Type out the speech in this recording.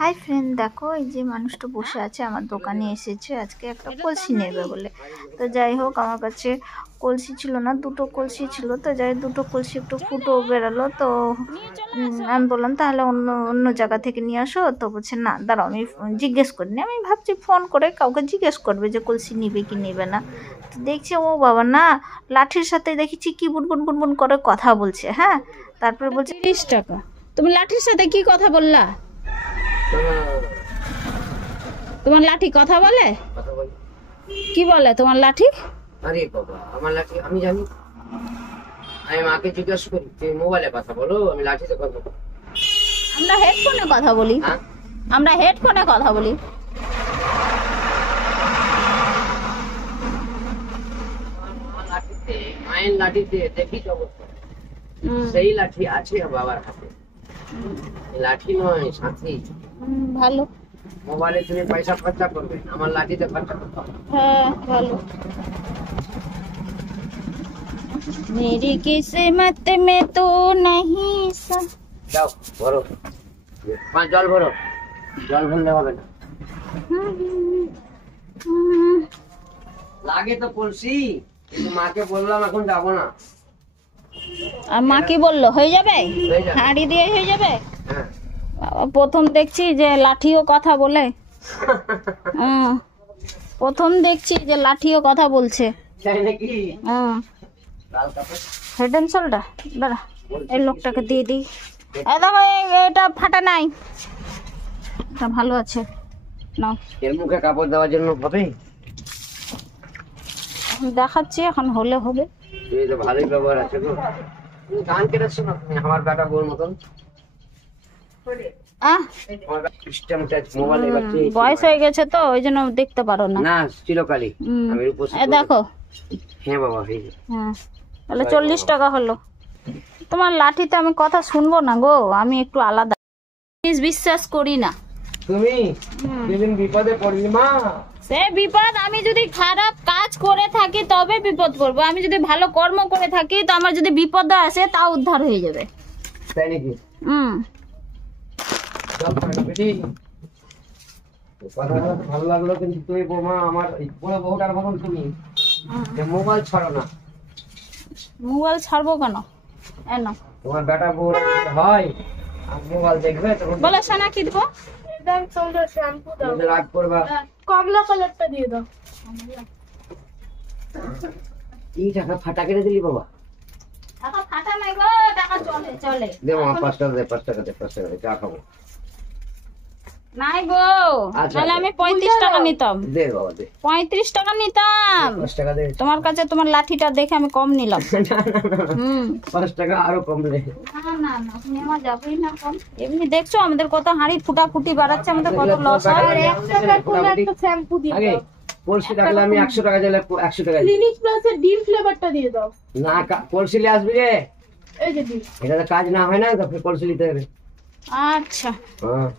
Hi friend, দেখো এই যে মানুষটা বসে আছে আমার দোকানে এসেছে আজকে একটা কলসি নেবে বলে। তো যাই হোক, আমার কাছে কলসি ছিল না, দুটো কলসি ছিল। তো যাই দুটো কলসি একটু ফুটো বেরালো। তো আমি বললাম তাহলে অন্য অন্য জায়গা থেকে নিয়ে আসো। তো বলছে না, দাঁড়াও আমি জিজ্ঞেস করিনি। আমি ভাবছি ফোন করে কাউকে জিজ্ঞেস করবে যে কলসি নিবে কি নেবে না। তো দেখছি ও বাবা না, লাঠির সাথে দেখেছি কি বুনবুন বুনবুন করে কথা বলছে। হ্যাঁ, তারপরে বলছে 30 টাকা। তুমি লাঠির সাথে কি কথা বললা? তোমার লাঠি কথা বলে? কি বলে তোমার লাঠি? আরে বাবা, আমার লাঠি আমি জানি। আমি মাকে জিজ্ঞাসা করি তুমি মোবাইলে কথা বলো, আমি লাঠিতে কথা বলি। আমরা হেডফোনে কথা বলি। হ্যাঁ, আমরা হেডফোনে কথা বলি। আমার লাঠিতে, মায়ের লাঠিতে দেখি তো অবস্থা। সেই লাঠি আছে বাবার হাতে, লাঠি নয় সাথী। ভালো। মোবাইলে তুমি পয়সা খরচা করবে, আমার লাঠিতে খরচা করতে হবে। হ্যাঁ, ভালো। मेरी किस्मत में तो नहीं सा। যাও ভরো, 5 জল ভরো। জল ভরলে হবে না, লাগে তো কলসি। কিন্তু মাকে বললাম এখন যাবো না। আর মা কি বললো? হয়ে যাবে, হয়ে যাবে। হাঁড়ি দিয়ে হয়ে যাবে। হ্যাঁ, বাবা, প্রথম দেখছি যে লাঠিও কথা বলে। প্রথম দেখছি যে লাঠিও কথা বলছে। তাই নাকি? লাল কাপড় হেড এন্ড শোল্ডার, দাঁড়া এই লোকটাকে দিয়ে দিই। দেখো এটা ফাটা নাই, এটা ভালো আছে। নাও, এর মুখে কাপড় দেওয়ার জন্য হবে। দেখাচ্ছি এখন হলে হবে। এই তো ভালোই ব্যবহার আছে গো। তুমি গান কেটেছো না তুমি আমার বেটা বউর মতন। আহ, আমার সিস্টেম টাচ মোবাইল এবার বয়স হয়ে গেছে তো ওই জন্য দেখতে পারো না। না চিরকালই আমি রূপসী। দেখো। হ্যাঁ বাবা, হয়ে গেছে। হ্যাঁ, তাহলে 40 টাকা হলো। তোমার লাঠিতে আমি কথা শুনবো না গো, আমি একটু আলাদা বিশ্বাস করি না। তুমি যেদিন বিপদে পড়বি মা, সে বিপদ, আমি যদি খারাপ কাজ করে থাকি তবে বিপদ পড়বো। আমি যদি ভালো কর্ম করে থাকি তো আমার যদি বিপদ আসে তা উদ্ধার হয়ে যাবে। তাই নাকি? চল বেটি, কথা ভালো লাগলো। কিন্তু তুমি বৌমা আমার পুরো বউটার মতন তুমি মোবাইল ছাড়ো না। মোবাইল ছাড়বো কেন? না, তোমার বেটা বউ হয় আর মোবাইল দেখবে তখন বলে সানা কি দিব? রাগ করবা। কমলা কালারটা দিয়ে দাও। এই টাকা ফাটা কেটে দিলি বাবা। টাকা ফাটা নাই গো, টাকা চলে চলে। দে মামা 5 টাকা দে, 5 টাকা দে, 5 টাকা দে, চা খাবো। নাই গো, আচ্ছা, তাহলে আমি 35 টাকা নিতাম। দে বাবা দে, 35 টাকা নিতাম। 5 টাকা দে। তোমার কাছে তোমার লাঠিটা দেখে আমি কম নিলাম। 5 টাকা আরো কম দে। না না না, তুমি আমার যাবেই না কম। এমনি দেখছো আমাদের কত হাঁড়ি ফুটাফুটি বাড়াচ্ছে, আমাদের কত লস হয়। আর 1 টাকা করে একটা শ্যাম্পু দিয়ে দাও। আগে কলসি রাখলে আমি 100 টাকা দিলে 100 টাকা দিই। ক্লিনিক প্লাসের ডিম ফ্লেভারটা দিয়ে দাও। না কলসি নিয়ে আসবি রে। এই যে ডিম। এটা তো কাজ না হয় না, তো কলসি নিতে হবে। আচ্ছা। হ্যাঁ।